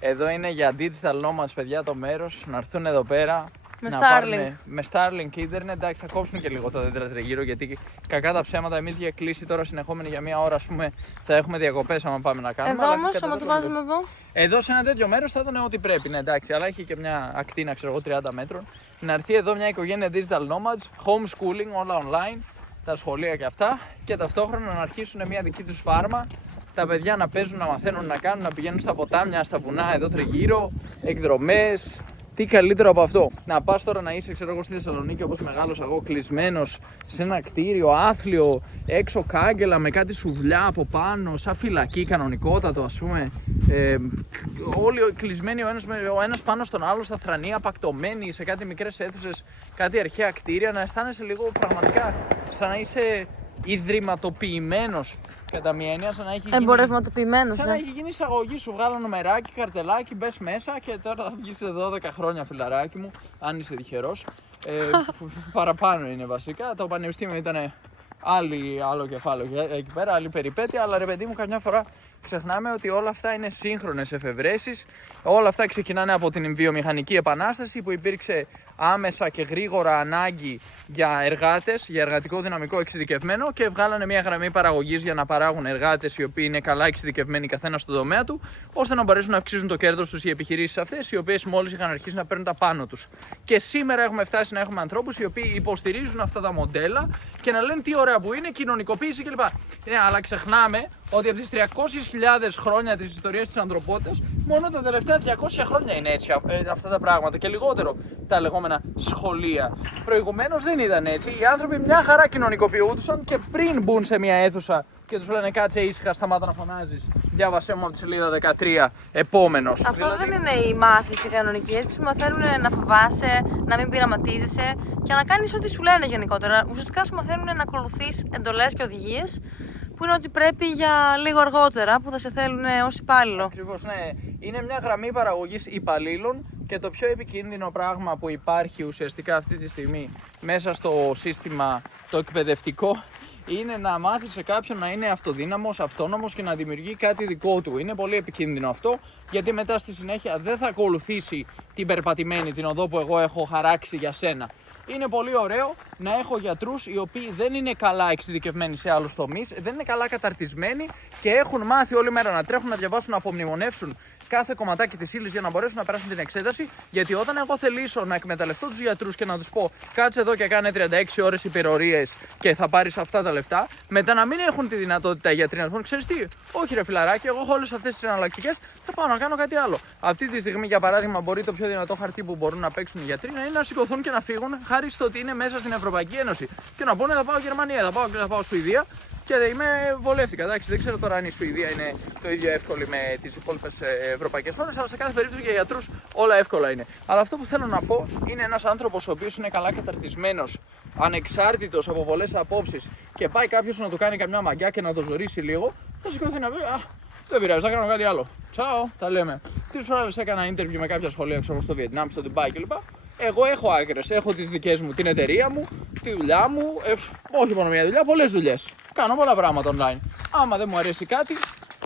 Εδώ είναι για digital nomads, παιδιά, το μέρος. Να έρθουν εδώ πέρα. Με να Starlink. Πάρουν, με Starlink Internet. Εντάξει, θα κόψουν και λίγο τα δέντρα τριγύρω, γιατί κακά τα ψέματα. Εμείς για κλείσει τώρα συνεχόμενη για μία ώρα, ας πούμε, θα έχουμε διακοπές άμα πάμε να κάνουμε. Εδώ όμως, άμα το βάζουμε εδώ. Εδώ σε ένα τέτοιο μέρος θα ήταν ό,τι πρέπει, ναι, εντάξει, αλλά έχει και μια ακτίνα, ξέρω εγώ, 30 μέτρων. Να έρθει εδώ μια οικογένεια digital nomads, homeschooling, όλα online, τα σχολεία και αυτά, και ταυτόχρονα να αρχίσουν μια δική τους φάρμα. Τα παιδιά να παίζουν, να μαθαίνουν, να κάνουν, να πηγαίνουν στα ποτάμια, στα βουνά εδώ τριγύρω, εκδρομές. Τι καλύτερο από αυτό. Να πας τώρα να είσαι, ξέρω εγώ, στη Θεσσαλονίκη όπως μεγάλωσα εγώ, κλεισμένος σε ένα κτίριο άθλιο, έξω κάγκελα με κάτι σουβλιά από πάνω, σαν φυλακή κανονικότατο, ας πούμε. Όλοι κλεισμένοι ο ένας πάνω στον άλλο, στα θρανία, πακτωμένοι σε κάτι μικρές αίθουσες, κάτι αρχαία κτίρια, να αισθάνεσαι λίγο πραγματικά σαν να είσαι ιδρυματοποιημένος, κατά μία έννοια, σαν να έχει γίνει. Εμπορευματοποιημένος. Σαν να έχει γίνει εισαγωγή, σου βγάλω νομεράκι, καρτελάκι, μπες μέσα και τώρα θα βγεις σε 12 χρόνια, φιλαράκι μου, αν είσαι τυχερός. Παραπάνω είναι βασικά. Το πανεπιστήμιο ήταν άλλο κεφάλαιο εκεί πέρα, άλλη περιπέτεια, αλλά ρε παιδί μου, καμιά φορά ξεχνάμε ότι όλα αυτά είναι σύγχρονες εφευρέσεις. Όλα αυτά ξεκινάνε από την βιομηχανική επανάσταση που υπήρξε άμεσα και γρήγορα ανάγκη για εργάτες, για εργατικό δυναμικό εξειδικευμένο, και βγάλανε μια γραμμή παραγωγής για να παράγουν εργάτες οι οποίοι είναι καλά εξειδικευμένοι καθένα στον τομέα του, ώστε να μπορέσουν να αυξήσουν το κέρδος τους οι επιχειρήσεις αυτές, οι οποίες μόλις είχαν αρχίσει να παίρνουν τα πάνω τους. Και σήμερα έχουμε φτάσει να έχουμε ανθρώπους οι οποίοι υποστηρίζουν αυτά τα μοντέλα και να λένε τι ωραία που είναι, κοινωνικοποίηση κλπ. Ναι, αλλά ξεχνάμε ότι από τις 300.000 χρόνια της ιστορίας της ανθρωπότητας, μόνο τα τελευταία 200 χρόνια είναι έτσι αυτά τα πράγματα και λιγότερο τα λεγόμενα σχολεία. Προηγουμένως δεν ήταν έτσι. Οι άνθρωποι μια χαρά κοινωνικοποιούντουσαν και πριν μπουν σε μια αίθουσα και τους λένε κάτσε ήσυχα, σταμάτα να φωνάζεις. Διάβασέ μου από τη σελίδα 13, επόμενος. Αυτό δεν είναι η μάθηση κανονική. Έτσι σου μαθαίνουν να φοβάσαι, να μην πειραματίζεσαι και να κάνεις ό,τι σου λένε γενικότερα. Ουσιαστικά σου μαθαίνουν να ακολουθείς εντολές και οδηγίες, που είναι ότι πρέπει για λίγο αργότερα που θα σε θέλουν ως υπάλληλο. Ακριβώς, ναι. Είναι μια γραμμή παραγωγής υπαλλήλων και το πιο επικίνδυνο πράγμα που υπάρχει ουσιαστικά αυτή τη στιγμή μέσα στο σύστημα το εκπαιδευτικό είναι να μάθει σε κάποιον να είναι αυτοδύναμος, αυτόνομος και να δημιουργεί κάτι δικό του. Είναι πολύ επικίνδυνο αυτό, γιατί μετά στη συνέχεια δεν θα ακολουθήσει την περπατημένη, την οδό που εγώ έχω χαράξει για σένα. Είναι πολύ ωραίο να έχω γιατρούς οι οποίοι δεν είναι καλά εξειδικευμένοι σε άλλους τομείς, δεν είναι καλά καταρτισμένοι και έχουν μάθει όλη μέρα να τρέχουν, να διαβάσουν, να απομνημονεύσουν κάθε κομματάκι της ύλης για να μπορέσουν να περάσουν την εξέταση. Γιατί όταν εγώ θελήσω να εκμεταλλευτώ τους γιατρούς και να τους πω κάτσε εδώ και κάνε 36 ώρες υπερορίες και θα πάρεις αυτά τα λεφτά, μετά να μην έχουν τη δυνατότητα οι γιατροί να του πούν ξέρεις τι, όχι ρε φιλαράκι, εγώ έχω όλες αυτές τις εναλλακτικές, θα πάω να κάνω κάτι άλλο. Αυτή τη στιγμή, για παράδειγμα, μπορεί το πιο δυνατό χαρτί που μπορούν να παίξουν οι γιατροί να είναι να σηκωθούν και να φύγουν χάρη στο ότι είναι μέσα στην Ευρωπαϊκή Ένωση. Και να πούνε θα πάω Γερμανία, θα πάω Σουηδία. Και βολεύτηκα. Εντάξει, δεν ξέρω τώρα αν η Σουηδία είναι το ίδιο εύκολη με τις υπόλοιπες ευρωπαϊκές χώρες, αλλά σε κάθε περίπτωση για γιατρούς όλα εύκολα είναι. Αλλά αυτό που θέλω να πω είναι ένας άνθρωπος ο οποίος είναι καλά καταρτισμένος, ανεξάρτητος από πολλές απόψεις και πάει κάποιος να του κάνει καμιά μαγιά και να το ζωρίσει λίγο, θα σηκώθει να πει δεν πειράζει, θα κάνω κάτι άλλο. Τσάω, τα λέμε. Τις φορές έκανα interview με κάποια σχολεία, ξέρω, στο Βιετνάμ, στο Ντουμπάι κλπ. Εγώ έχω άκρες, έχω τις δικές μου, την εταιρεία μου, τη δουλειά μου, όχι μόνο μια δουλειά, πολλές δουλειές. Κάνω πολλά πράγματα online. Άμα δεν μου αρέσει κάτι,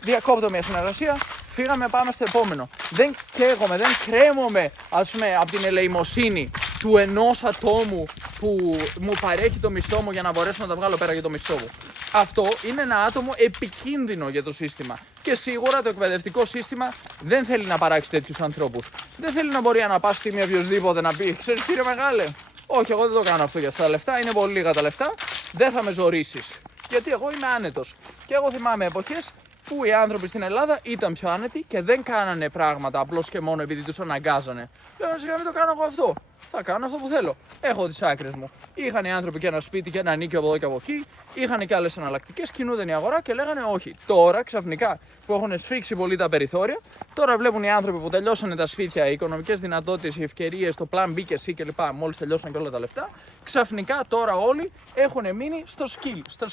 διακόπτω μια συνεργασία, φύγαμε, πάμε στο επόμενο. Δεν καίγομαι, δεν κρέμομαι, ας πούμε, από την ελεημοσύνη του ενός ατόμου που μου παρέχει το μισθό μου για να μπορέσω να τα βγάλω πέρα για το μισθό μου. Αυτό είναι ένα άτομο επικίνδυνο για το σύστημα. Και σίγουρα το εκπαιδευτικό σύστημα δεν θέλει να παράξει τέτοιους ανθρώπους. Δεν θέλει να μπορεί να πας στη μία οποιοσδήποτε να πει: ξέρεις τι, ρε μεγάλε, όχι, εγώ δεν το κάνω αυτό για αυτά τα λεφτά, είναι πολύ λίγα τα λεφτά, δεν θα με ζωρίσεις. Γιατί εγώ είμαι άνετος. Και εγώ θυμάμαι εποχές που οι άνθρωποι στην Ελλάδα ήταν πιο άνετοι και δεν κάνανε πράγματα απλώς και μόνο επειδή τους αναγκάζανε. Λέω: σιγά μην το κάνω εγώ αυτό. Θα κάνω αυτό που θέλω. Έχω τις άκρες μου. Είχαν οι άνθρωποι και ένα σπίτι και ένα νίκιο από εδώ και από εκεί. Είχαν και άλλες εναλλακτικές. Κινούνταν η αγορά και λέγανε όχι. Τώρα ξαφνικά που έχουν σφίξει πολύ τα περιθώρια, τώρα βλέπουν οι άνθρωποι που τελειώσανε τα σπίτια, οι οικονομικές δυνατότητες, οι ευκαιρίες, το plan B και C κλπ. Μόλις τελειώσαν και όλα τα λεφτά. Ξαφνικά τώρα όλοι έχουν μείνει στο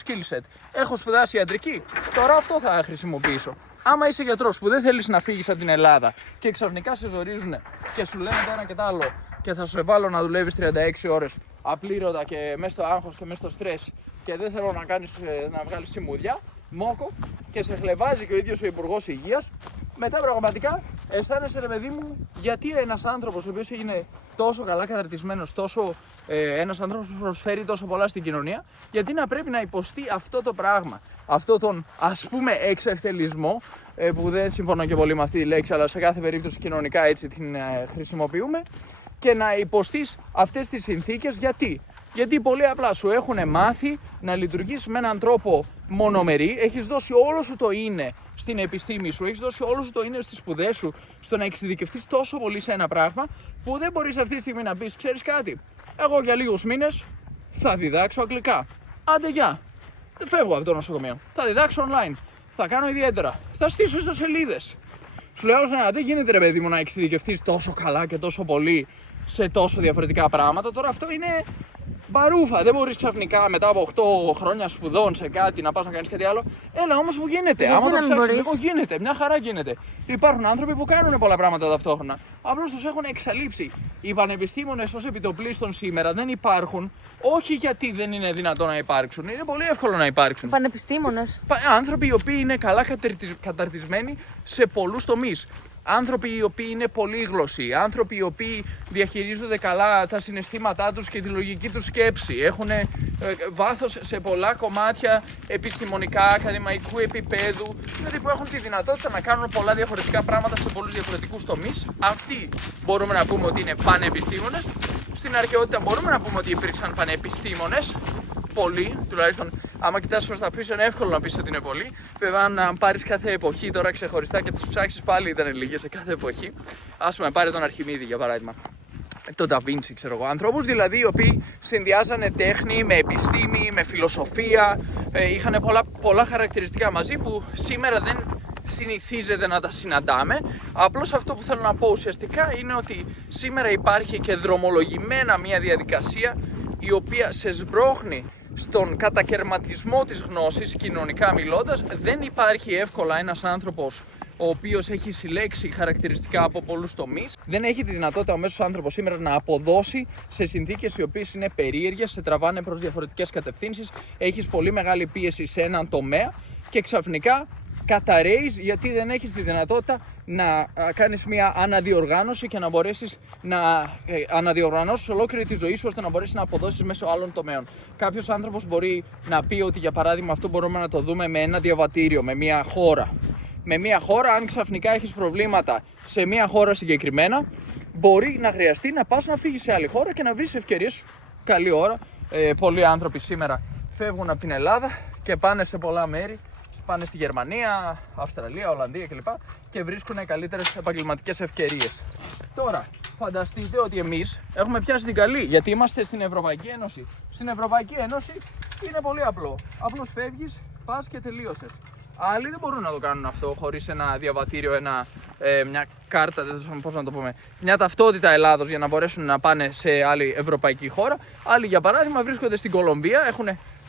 skill set. Έχω σπουδάσει ιατρική. Τώρα αυτό θα χρησιμοποιήσω. Άμα είσαι γιατρός που δεν θέλεις να φύγεις από την Ελλάδα και ξαφνικά σε ζορίζουν και σου λένε το ένα και το άλλο και θα σου βάλω να δουλεύεις 36 ώρες απλήρωτα και μέσα στο άγχος και μέσα στο στρες και δεν θέλω να βγάλεις σημούδια, μόκο και σε χλεβάζει και ο ίδιος ο Υπουργός Υγείας, μετά πραγματικά αισθάνεσαι, ρε παιδί μου, γιατί ένας άνθρωπος ο οποίος είναι τόσο καλά καταρτισμένος, ένας άνθρωπος που προσφέρει τόσο πολλά στην κοινωνία, γιατί να πρέπει να υποστεί αυτό το πράγμα, αυτό τον ας πούμε εξευτελισμό, που δεν συμφωνώ και πολύ με αυτή τη λέξη, αλλά σε κάθε περίπτωση κοινωνικά έτσι την χρησιμοποιούμε, και να υποστείς αυτές τις συνθήκες. Γιατί πολύ απλά σου έχουν μάθει να λειτουργείς με έναν τρόπο μονομερή, έχεις δώσει όλο σου το είναι στην επιστήμη σου, έχεις δώσει όλο σου το είναι στις σπουδές σου, στο να εξειδικευτείς τόσο πολύ σε ένα πράγμα, που δεν μπορείς αυτή τη στιγμή να πεις, ξέρεις κάτι, εγώ για λίγους μήνες θα διδάξω αγγλικά. Άντε γεια, δεν φεύγω από το νοσοκομείο, θα διδάξω online, θα κάνω ιδιαίτερα, θα στήσω ιστοσελίδες. Σου λέω, δεν γίνεται ρε παιδί μου να εξειδικευτείς τόσο καλά και τόσο πολύ σε τόσο διαφορετικά πράγματα. Τώρα αυτό είναι μπαρούφα. Δεν μπορείς ξαφνικά μετά από 8 χρόνια σπουδών σε κάτι να πας να κάνεις κάτι άλλο. Έλα όμως που γίνεται. Άμα το ψάξεις λίγο, γίνεται. Μια χαρά γίνεται. Υπάρχουν άνθρωποι που κάνουν πολλά πράγματα ταυτόχρονα. Απλώς τους έχουν εξαλείψει. Οι πανεπιστήμονες ως επιτοπλίστων σήμερα δεν υπάρχουν. Όχι γιατί δεν είναι δυνατό να υπάρξουν. Είναι πολύ εύκολο να υπάρξουν. Πανεπιστήμονες. Άνθρωποι οι οποίοι είναι καλά καταρτισμένοι σε πολλούς τομείς. Άνθρωποι οι οποίοι είναι πολύγλωσσοι, άνθρωποι οι οποίοι διαχειρίζονται καλά τα συναισθήματά τους και τη λογική τους σκέψη, έχουν βάθος σε πολλά κομμάτια επιστημονικά, ακαδημαϊκού επίπεδου, δηλαδή που έχουν τη δυνατότητα να κάνουν πολλά διαφορετικά πράγματα σε πολλούς διαφορετικούς τομείς. Αυτοί μπορούμε να πούμε ότι είναι πανεπιστήμονες. Στην αρχαιότητα μπορούμε να πούμε ότι υπήρξαν πανεπιστήμονες. Πολλοί, τουλάχιστον άμα κοιτάς προς τα πίσω είναι εύκολο να πεις ότι είναι πολλοί. Βέβαια, αν πάρεις κάθε εποχή τώρα ξεχωριστά και τους ψάξεις, πάλι ήταν λίγες σε κάθε εποχή. Ας πούμε, πάρε τον Αρχιμίδη για παράδειγμα. Τον Νταβίντσι, ξέρω εγώ. Ανθρώπους δηλαδή οι οποίοι συνδυάζανε τέχνη με επιστήμη, με φιλοσοφία. Είχαν πολλά χαρακτηριστικά μαζί που σήμερα δεν συνηθίζεται να τα συναντάμε. Απλώς αυτό που θέλω να πω ουσιαστικά είναι ότι σήμερα υπάρχει και δρομολογημένα μια διαδικασία η οποία σε σμπρώχνει στον κατακερματισμό της γνώσης, κοινωνικά μιλώντας. Δεν υπάρχει εύκολα ένας άνθρωπος ο οποίος έχει συλλέξει χαρακτηριστικά από πολλούς τομείς. Δεν έχει τη δυνατότητα ο μέσος άνθρωπος σήμερα να αποδώσει σε συνθήκες οι οποίες είναι περίεργες, σε τραβάνε προς διαφορετικές κατευθύνσεις. Έχεις πολύ μεγάλη πίεση σε έναν τομέα και ξαφνικά καταρρέεις γιατί δεν έχεις τη δυνατότητα να κάνεις μια αναδιοργάνωση και να μπορέσεις να αναδιοργανώσεις ολόκληρη τη ζωή σου ώστε να μπορέσεις να αποδώσεις μέσω άλλων τομέων. Κάποιος άνθρωπος μπορεί να πει ότι για παράδειγμα αυτό μπορούμε να το δούμε με ένα διαβατήριο, με μια χώρα. Με μια χώρα, αν ξαφνικά έχεις προβλήματα σε μια χώρα συγκεκριμένα, μπορεί να χρειαστεί να πας να φύγεις σε άλλη χώρα και να βρεις ευκαιρίες. Καλή ώρα. Πολλοί άνθρωποι σήμερα φεύγουν από την Ελλάδα και πάνε σε πολλά μέρη. Πάνε στη Γερμανία, Αυστραλία, Ολλανδία κλπ. Και βρίσκουν καλύτερες επαγγελματικές ευκαιρίες. Τώρα, φανταστείτε ότι εμείς έχουμε πιάσει την καλή, γιατί είμαστε στην Ευρωπαϊκή Ένωση. Στην Ευρωπαϊκή Ένωση είναι πολύ απλό. Απλώς φεύγεις, πας και τελείωσες. Άλλοι δεν μπορούν να το κάνουν αυτό χωρίς ένα διαβατήριο, μια κάρτα, πώς να το πούμε, μια ταυτότητα Ελλάδος για να μπορέσουν να πάνε σε άλλη ευρωπαϊκή χώρα. Άλλοι, για παράδειγμα, βρίσκονται στην Κολομβία,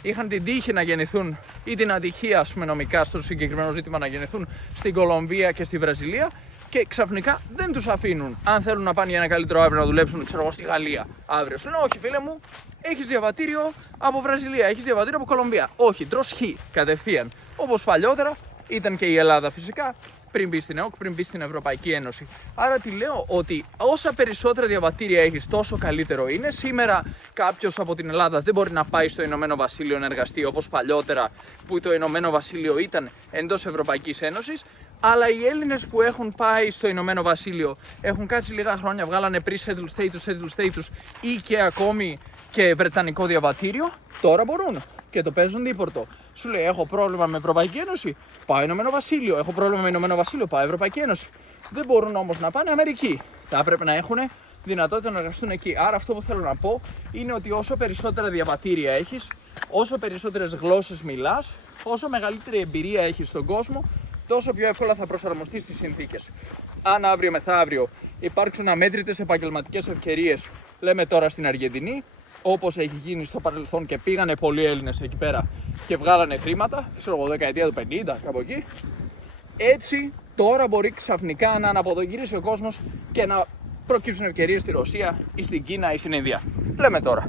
είχαν την τύχη να γεννηθούν ή την ατυχία, ας πούμε, νομικά στο συγκεκριμένο ζήτημα να γεννηθούν στην Κολομβία και στη Βραζιλία και ξαφνικά δεν τους αφήνουν. Αν θέλουν να πάνε για ένα καλύτερο αύριο να δουλέψουν, ξέρω εγώ, στη Γαλλία αύριο. Σου λένε, όχι φίλε μου, έχεις διαβατήριο από Βραζιλία, έχεις διαβατήριο από Κολομβία. Όχι, τρως χ κατευθείαν. Όπως παλιότερα ήταν και η Ελλάδα φυσικά, πριν μπει στην ΕΟΚ, πριν μπει στην Ευρωπαϊκή Ένωση. Άρα τι λέω, ότι όσα περισσότερα διαβατήρια έχεις, τόσο καλύτερο είναι. Σήμερα κάποιος από την Ελλάδα δεν μπορεί να πάει στο Ηνωμένο Βασίλειο να εργαστεί όπως παλιότερα, που το Ηνωμένο Βασίλειο ήταν εντός Ευρωπαϊκής Ένωσης. Αλλά οι Έλληνες που έχουν πάει στο Ηνωμένο Βασίλειο, έχουν κάτσει λίγα χρόνια, βγάλανε pre-settled status ή και ακόμη και βρετανικό διαβατήριο, τώρα μπορούν και το παίζουν δίπορτο. Σου λέει: έχω πρόβλημα με Ευρωπαϊκή Ένωση, πάω Ηνωμένο Βασίλειο. Έχω πρόβλημα με Ηνωμένο Βασίλειο, πάω Ευρωπαϊκή Ένωση. Δεν μπορούν όμως να πάνε Αμερική. Θα έπρεπε να έχουν δυνατότητα να εργαστούν εκεί. Άρα, αυτό που θέλω να πω είναι ότι όσο περισσότερα διαβατήρια έχεις, όσο περισσότερες γλώσσες μιλάς, όσο μεγαλύτερη εμπειρία έχεις στον κόσμο, τόσο πιο εύκολα θα προσαρμοστείς στις συνθήκες. Αν αύριο μεθαύριο υπάρξουν αμέτρητες επαγγελματικές ευκαιρίες, λέμε τώρα στην Αργεντινή, όπως έχει γίνει στο παρελθόν και πήγανε πολλοί Έλληνες εκεί πέρα και βγάλανε χρήματα, ξέρω εγώ, δεκαετία του 50, κάπου εκεί. Έτσι, τώρα μπορεί ξαφνικά να αναποδογυρίσει ο κόσμος και να προκύψουν ευκαιρίες στη Ρωσία ή στην Κίνα ή στην Ινδία. Λέμε τώρα.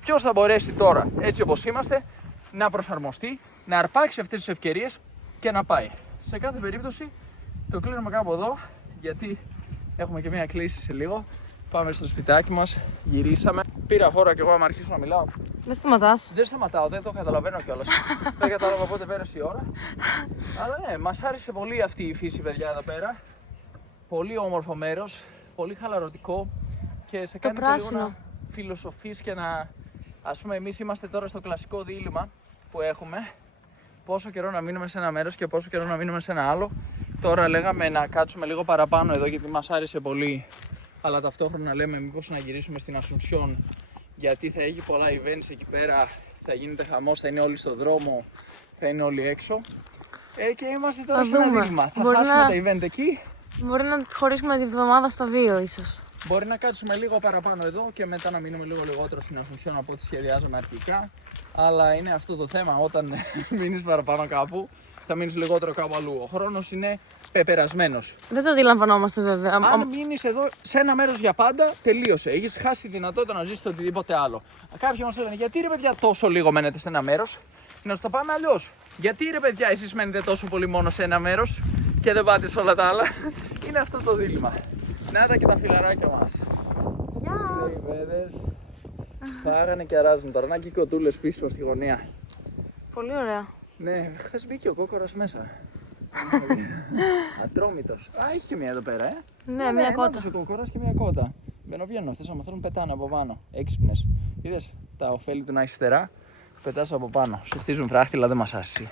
Ποιος θα μπορέσει τώρα, έτσι όπως είμαστε, να προσαρμοστεί, να αρπάξει αυτές τις ευκαιρίες και να πάει. Σε κάθε περίπτωση το κλείνουμε κάπου εδώ, γιατί έχουμε και μία κλήση σε λίγο. Πάμε στο σπιτάκι μας, γυρίσαμε. Πήρα φόρα και εγώ άμα αρχίσω να μιλάω. Δεν σταματάς. Δεν σταματάω, δεν το καταλαβαίνω κιόλας. Δεν κατάλαβα πότε πέρασε η ώρα. Αλλά ναι, μας άρεσε πολύ αυτή η φύση, παιδιά, εδώ πέρα. Πολύ όμορφο μέρος, πολύ χαλαρωτικό και σε κάνει και λίγο να φιλοσοφείς και να... Ας πούμε, εμείς είμαστε τώρα στο κλασικό δίλημμα που έχουμε. Πόσο καιρό να μείνουμε σε ένα μέρος και πόσο καιρό να μείνουμε σε ένα άλλο. Τώρα λέγαμε να κάτσουμε λίγο παραπάνω εδώ γιατί μας άρεσε πολύ. Αλλά ταυτόχρονα λέμε μήπως να γυρίσουμε στην Ασουνσιόν, γιατί θα έχει πολλά events εκεί πέρα, θα γίνεται χαμός, θα είναι όλοι στο δρόμο, θα είναι όλοι έξω. Και είμαστε τώρα σε ένα δίλημμα. Θα χάσουμε τα event εκεί. Μπορεί να χωρίσουμε τη βδομάδα στα 2 ίσως. Μπορεί να κάτσουμε λίγο παραπάνω εδώ και μετά να μείνουμε λίγο λιγότερο στην Ασουνσιόν από ό,τι σχεδιάζαμε αρχικά. Αλλά είναι αυτό το θέμα, όταν μείνεις παραπάνω κάπου, θα μείνεις λιγότερο κάπου αλλού. Ο χρόνος είναι πεπερασμένος. Δεν το αντιλαμβανόμαστε βέβαια. Αν μείνεις εδώ σε ένα μέρος για πάντα, τελείωσε. Έχεις χάσει τη δυνατότητα να ζήσεις το οτιδήποτε άλλο. Κάποιοι μας λένε, γιατί ρε παιδιά τόσο λίγο μένετε σε ένα μέρος? Να σου το πάμε αλλιώς. Γιατί ρε παιδιά εσείς μένετε τόσο πολύ μόνο σε ένα μέρος και δεν πάτε σε όλα τα άλλα? Είναι αυτό το δίλημμα. Να τα και τα φιλαράκια μας. Γεια! Οι παιδες φάγανε και αράζουν τώρα. Να και οι κοτούλες πίσω στη γωνία. Πολύ ωραία. Ναι, χθες μπήκε ο κόκορας μέσα. Ατρόμητος. Α, έχει και μία εδώ πέρα, Ναι, μία κότα. Ένας ο κόκορας και μία κότα. Μπαινοβγαίνουν αυτές, άμα θέλουν πετάνε από πάνω. Έξυπνες. Είδες τα ωφέλη του να έχεις φτερά. Πετάς από πάνω. Σου χτίζουν φράχτυλα, δεν μας άσυσε.